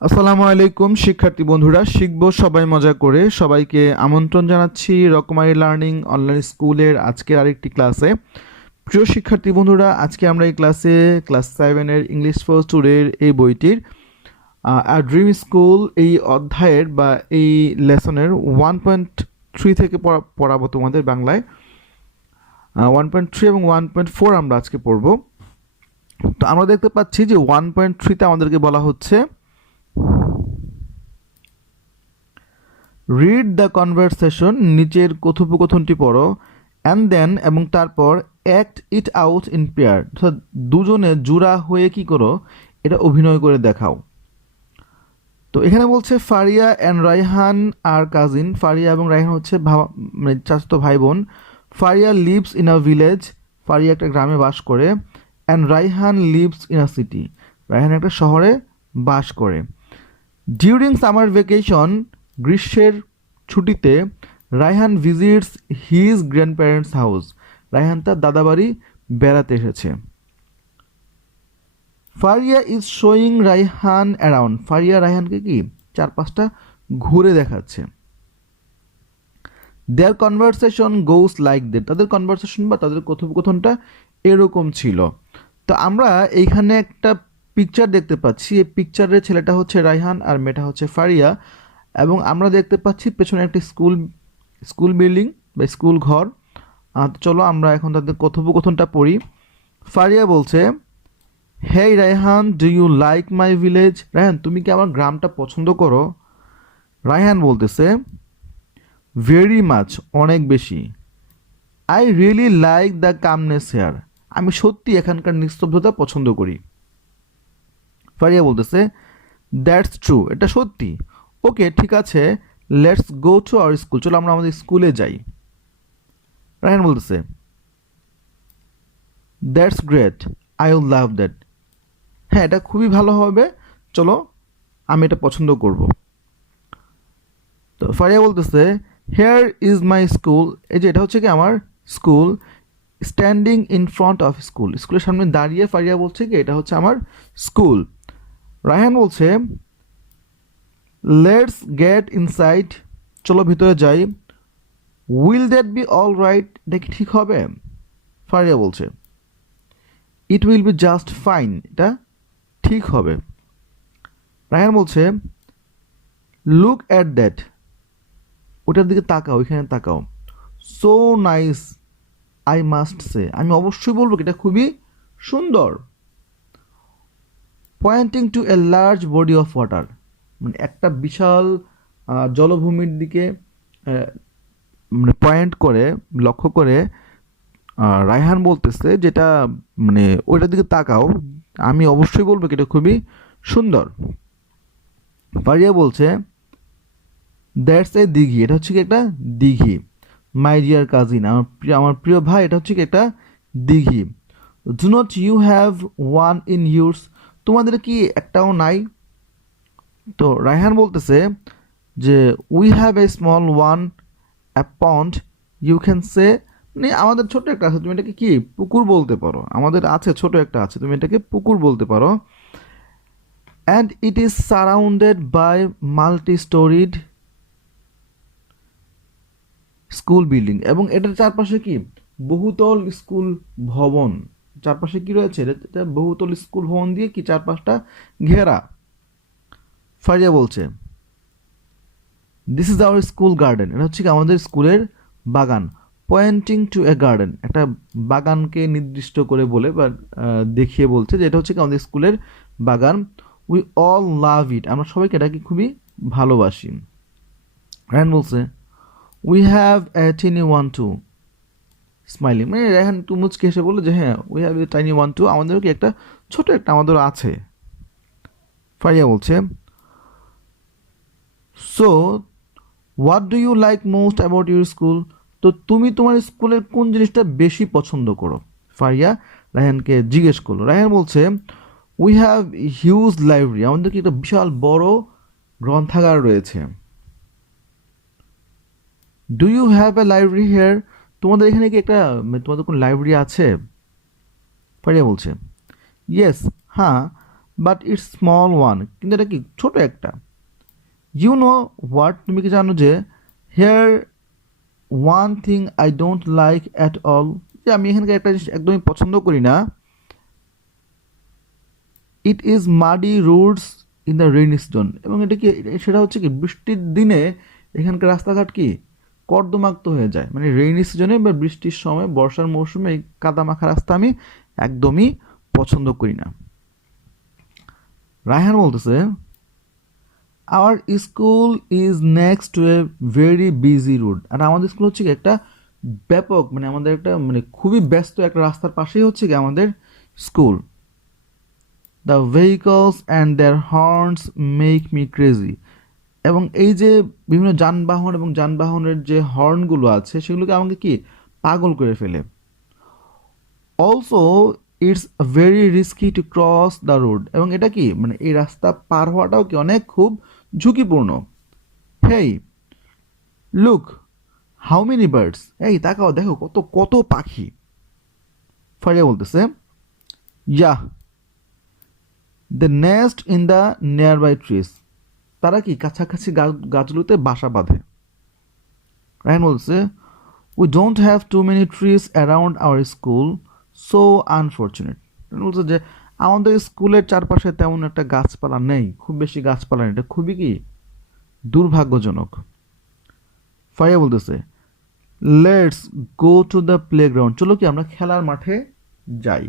আসসালামু আলাইকুম শিক্ষার্থী বন্ধুরা, শিখব সবাই মজা করে। সবাইকে আমন্ত্রণ জানাচ্ছি রকমারি লার্নিং অনলাইন স্কুলের আজকের আরেকটি ক্লাসে। প্রিয় শিক্ষার্থী বন্ধুরা, আজকে আমরা এই ক্লাসে ক্লাস 7-এর ইংলিশ ফর টুডের এই বইটির আ ড্রিম স্কুল এই অধ্যায়ের বা এই লেসনের 1.3 থেকে পড়াবো তোমাদের বাংলায়। 1.3 এবং 1.4 আমরা আজকে পড়ব। তো আমরা দেখতে পাচ্ছি যে 1.3তে আমাদেরকে বলা হচ্ছে রিড দ্য কনভারসেশন, নিচের কথোপকথনটি পড়ো, অ্যান্ড দেন এবং তারপর act it out in pair, অর্থাৎ দুজনে জোড়া হয়ে কি করো, এটা অভিনয় করে দেখাও। তো এখানে বলছে Faria and Raihan are cousin. Faria এবং রায়হান হচ্ছে মানে চাচাতো ভাই বোন। Faria lives in a village, Faria একটা গ্রামে বাস করে। And Raihan lives in a city, Raihan একটা শহরে বাস করে। ডিউরিং সামার ভ্যাকেশন, গ্রীষ্মের ছুটিতে, Raihan visits his grandparents house, Raihan তার দাদাবাড়ি বেড়াতে এসেছে। Faria is showing Raihan around, Faria রায়হানকে কি চারপাশটা ঘুরে দেখাচ্ছে। Their conversation goes like that, তাদের কনভারসেশন বা তাদের কথোপকথনটা এরকম ছিল। তো আমরা এইখানে একটা পিকচার দেখতে পাচ্ছি। এই পিকচারের ছেলেটা হচ্ছে রায়হান আর মেয়েটা হচ্ছে ফারিয়া, এবং আমরা দেখতে পাচ্ছি পেছনে একটি স্কুল বিল্ডিং বা স্কুল ঘর। চলো আমরা এখন তাদের কথোপকথনটা পড়ি। ফারিয়া বলছে, hey Raihan, do you like my village, Raihan তুমি কি আমার গ্রামটা পছন্দ করো? রায়হান বলতেছে, ভেরি মাচ, অনেক বেশি। I really like the calmness here, আমি সত্যি এখানকার নিস্তব্ধতা পছন্দ করি। ফারিয়া বলতেছে, দ্যাটস ট্রু, এটা সত্যি। ওকে ঠিক আছে, let's go to our school, চলো আমরা আমাদের স্কুলে যাই। রায়হান বলতেছে, that's great, I will love that, হ্যাঁ এটা খুবই ভালো হবে, চলো আমি এটা পছন্দ করব। তো ফারিয়া বলতেছে, হেয়ার ইজ মাই স্কুল, এই যে এটা হচ্ছে কি আমার school. Standing in front of school, স্কুলের সামনে দাঁড়িয়ে ফারিয়া বলছে কি এটা হচ্ছে আমার স্কুল। রায়হান বলছে, লেটস গেট ইনসাইড, চলো ভিতরে যাই। Will that be all right, এটা কি ঠিক হবে? ফারিয়া বলছে, it will be just fine, এটা ঠিক হবে। রায়হান বলছে, লুক অ্যাট দ্যাট, ওটার দিকে তাকাও, এখানে তাকাও। So nice, I must say, আমি অবশ্যই বলবো এটা খুবই সুন্দর। Pointing to a large body of water, মানে একটা বিশাল জলভূমির দিকে মানে পয়েন্ট করে, লক্ষ্য করে রায়হান বলতেছে যেটা মানে ওইটার দিকে তাকাও, আমি অবশ্যই বলবো এটা খুবই সুন্দর। ফারিয়া বলছে, দ্যাটস এ দিঘি, এটা হচ্ছে কি একটা দিঘি। মাই ডিয়ার কাজিন, আমার প্রিয় ভাই, এটা হচ্ছে কি একটা দিঘি। Do not you have one in yours, তোমাদের কি একটাও নাই? তো রায়হান বলতেছে যে we have a small one, a pond, you can say, মানে আমাদের ছোট একটা আছে, তুমি এটাকে কি পুকুর বলতে পারো, আমাদের আছে ছোট একটা আছে, তুমি এটাকে পুকুর বলতে পারো। And it is surrounded by multi storied school building, এবং এটার চারপাশে কি বহুতল স্কুল ভবন, চারপাশে কি রয়েছে, এটা বহুতল স্কুল ভবন দিয়ে কি চারপাশটা ঘেরা। ফারিয়া বলছে, this is our school garden, এটা হচ্ছে কি আমাদের স্কুলের বাগান। পয়েন্টিং টু এ গার্ডেন, একটা বাগানকে নির্দিষ্ট করে বলে বা দেখিয়ে বলছে যে এটা হচ্ছে কি আমাদের স্কুলের বাগান। উই অল লাভ ইট, আমরা সবাইকে এটাকে খুবই ভালোবাসি। রায়হান বলছে, we have a tiny one too, smiling, মানে রায়হান একটু মুচকে এসে বললো যে হ্যাঁ we have a tiny one too, আমাদেরও কি একটা ছোট একটা আমাদেরও আছে। ফারিয়া বলছে, so what do you like most about your school, তো তুমি তোমার স্কুলের কোন জিনিসটা বেশি পছন্দ করো? ফারিয়া রায়হানকে জিজ্ঞেস করলো। রায়হান বলছে, উই হ্যাভ হিউজ লাইব্রেরি, আমাদের কি একটা বিশাল বড় গ্রন্থাগার রয়েছে। Do you have a library here, তোমাদের এখানে কি একটা তোমাদের কোন লাইব্রেরি আছে? ফারিয়া বলছে, ইয়েস, হ্যাঁ, বাট ইটস স্মল ওয়ান, কিন্তু এটা কি ছোট একটা। ইউ নো হোয়াট, তুমি কি জানো যে here one thing I don't like at all, যে আমি এখানকার একটা জিনিস একদমই পছন্দ করি না। It is muddy roads in the rainy season, এবং এটা কি সেটা হচ্ছে কি বৃষ্টির দিনে এখানকার রাস্তাঘাট কি কর্দমাক্ত হয়ে যায়, মানে রেইনি সিজনে বা বৃষ্টির সময় বর্ষার মৌসুমে এই কাদামাখা রাস্তা আমি একদমই পছন্দ করি না। রায়হান বলতেছে our school is next to a very busy road, আর আমাদের স্কুল হচ্ছে কি একটা ব্যাপক, মানে আমাদের একটা মানে খুবই ব্যস্ত একটা রাস্তার পাশেই হচ্ছে কি আমাদের school. The vehicles and their horns make me crazy, এবং এই যে বিভিন্ন যানবাহন এবং যানবাহনের যে হর্নগুলো আছে সেগুলোকে আমাকে কি পাগল করে ফেলে। Also it's very risky to cross the road, এবং এটা কি মানে এই রাস্তা পার হওয়াটাও কি অনেক খুব ঝুঁকিপূর্ণ। Hey look how many birds, এই তাকাও দেখো কত কত পাখি। ফারিয়া বলতেছে yeah the nest in the nearby trees, তারা কি কাছাকাছি গাছগুলোতে বাসা বাঁধে। রায়হান বলছে we don't have too many trees around our school, so unfortunate, বলছে যে আমাদের স্কুলের চারপাশে তেমন একটা গাছপালা নেই, খুব বেশি গাছপালা নেই, এটা খুবই কি দুর্ভাগ্যজনক। ফারিয়া বলতেছে let's go to the playground, চলো কি আমরা খেলার মাঠে যাই।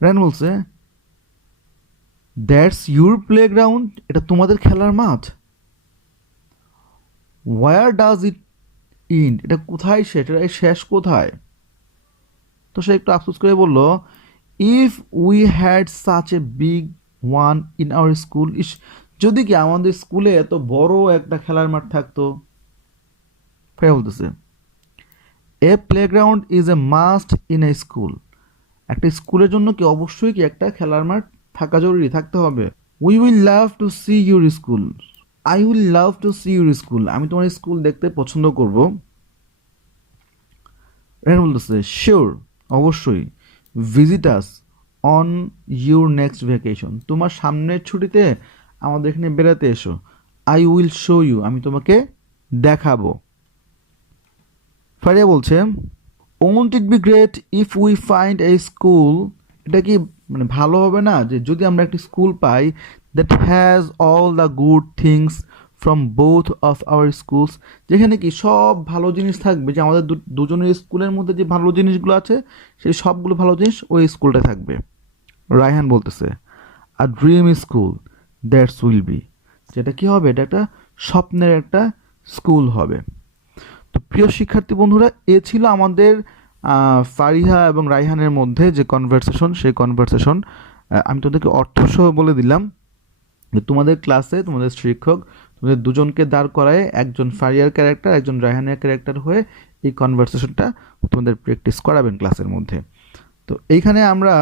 রায়হান বলছে দ্যাটস ইউর প্লেগ্রাউন্ড, এটা তোমাদের খেলার মাঠ। ওয়ার ডাজ ইট ইন্ড, এটা কোথায় শেষ, এটা শেষ কোথায়। তো সে একটু আফসোস করে বলল if we had such a big one in our school, ইস যদি কি আমাদের স্কুলে এত বড় একটা খেলার মাঠ থাকতো। ফের বলতেছে a playground is a must in a school, একটা স্কুলের জন্য কি অবশ্যই কি একটা খেলার মাঠ থাকা জরুরি, থাকতে হবে। We will love to see your school, I will love to see your school, আমি তোমার স্কুল দেখতে পছন্দ করব। রেহান বলতেছে শিওর, অবশ্যই, visit us on your next vacation, তোমার সামনের ছুটিতে আমাদের এখানে বেড়াতে এসো। আই উইল শো ইউ, আমি তোমাকে দেখাবো। ফারিয়া বলছে won't it be great if we find a school, এটা কি মানে ভালো হবে না যে যদি আমরা একটা school pi that has all the good things from both of our schools, যেখানে কি সব ভালো জিনিস থাকবে, যে আমাদের দুজনের স্কুলের মধ্যে যে ভালো জিনিসগুলো আছে সেই সবগুলো ভালো জিনিস ওই স্কুলটা থাকবে। রায়হান বলতেছে a dream school that's will be, যেটা কি হবে, এটা একটা স্বপ্নের একটা স্কুল হবে। তো প্রিয় শিক্ষার্থী বন্ধুরা, এ ছিল আমাদের ফারিহা এবং রায়হানের মধ্যে যে কনভারসেশন, সেই কনভারসেশন আমি তোমাদেরকে অর্থসহ বলে দিলাম যে তোমাদের ক্লাসে তোমাদের শিক্ষক তোমাদের দুজনকে দাঁড় করায় একজন ফারিয়ার ক্যারেক্টার একজন রায়হানের ক্যারেক্টার হয়ে এই কনভারসেশনটা তোমাদের প্র্যাকটিস করাবেন ক্লাসের মধ্যে। তো এইখানে আমরা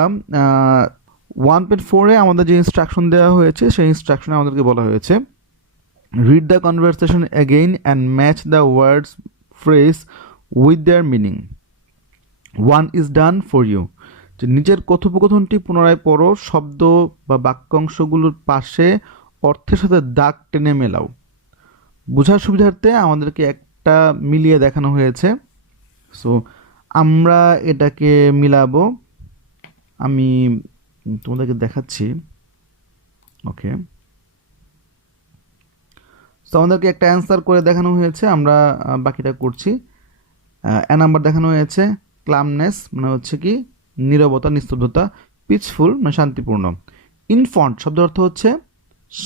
1.4-এ আমাদের যে ইনস্ট্রাকশন দেওয়া হয়েছে সেই ইনস্ট্রাকশনে আমাদেরকে বলা হয়েছে read the conversation again and match the words phrase with their meaning, one is done for you, যে নিজের কথোপকথনটি পুনরায় পড়ো, শব্দ বা বাক্যাংশগুলোর পাশে অর্থের সাথে দাগ টেনে মেলাও। বোঝার সুবিধার্থে আমাদেরকে একটা মিলিয়ে দেখানো হয়েছে, সো আমরা এটাকে মিলাবো, আমি তোমাদেরকে দেখাচ্ছি। ওকে, সো আমাদেরকে একটা অ্যান্সার করে দেখানো হয়েছে, আমরা বাকিটা করছি। এ নাম্বার দেখানো হয়েছে ক্লামনেস মানে হচ্ছে কি নীরবতা নিস্তব্ধতা, পিসফুল মানে শান্তিপূর্ণ, ইনফ্রন্ট শব্দ অর্থ হচ্ছে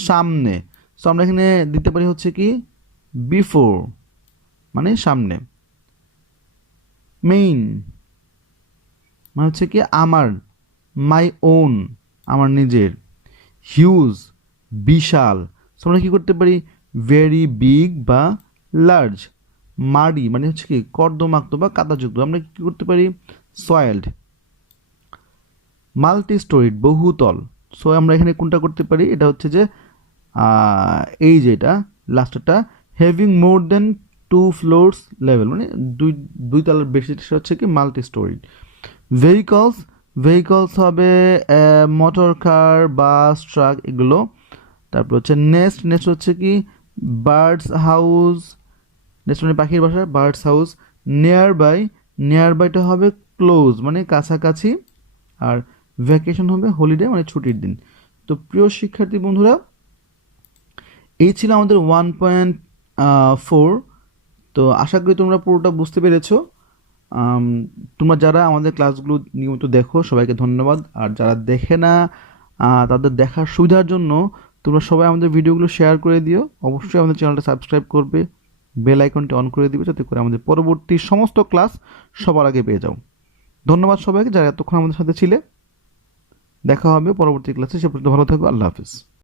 সামনে, সো আমরা এখানে দিতে পারি হচ্ছে কি বিফোর মানে সামনে, মেইন মানে হচ্ছে কি আমার, মাই ওন আমার নিজের, হিউজ বিশাল, সো আমরা কী করতে পারি ভেরি বিগ বা লার্জ, মাডি মানে হচ্ছে কি কর্দমাক্ত বা কাদাযুক্ত, আমরা কী করতে পারি সয়েলড, মাল্টি স্টোরিড বহুতল, সো আমরা এখানে কোনটা করতে পারি, এটা হচ্ছে যে এই যে এটা লাস্টটা হ্যাভিং মোর দেন 2 ফ্লোরস লেভেল মানে দুই তলার বেশি হচ্ছে কি মাল্টি স্টোরিড, ভেহিকলস ভেহিকলস হবে মোটর কার, বাস, ট্রাক এগুলো। তারপর হচ্ছে নেস্ট, নেস্ট হচ্ছে কি বার্ডস হাউস, নেক্সট মানে পাখির বাসা, birds house. Nearby, near বাইটা হবে ক্লোজ মানে কাছাকাছি। আর ভ্যাকেশন হবে হলিডে মানে ছুটির দিন। তো প্রিয় শিক্ষার্থী বন্ধুরা, এই ছিল আমাদের 1.4। তো আশা করি তোমরা পুরোটা বুঝতে পেরেছো। আম, তোমরা যারা আমাদের ক্লাসগুলো নিয়মিত দেখো সবাইকে ধন্যবাদ। আর যারা দেখে না তাদের দেখার সুবিধার জন্য তোমরা সবাই আমাদের ভিডিওগুলো শেয়ার করে দিও। অবশ্যই আমাদের চ্যানেলটা সাবস্ক্রাইব করবে, বেল আইকনটি অন করে দিবে, যাতে করে আমাদের পরবর্তী সমস্ত ক্লাস সবার আগে পেয়ে যাও। ধন্যবাদ সবাইকে যারা এতক্ষণ আমাদের সাথে ছিলে। দেখা হবে পরবর্তী ক্লাসে, সে পর্যন্ত ভালো থাকো। আল্লাহ হাফিজ।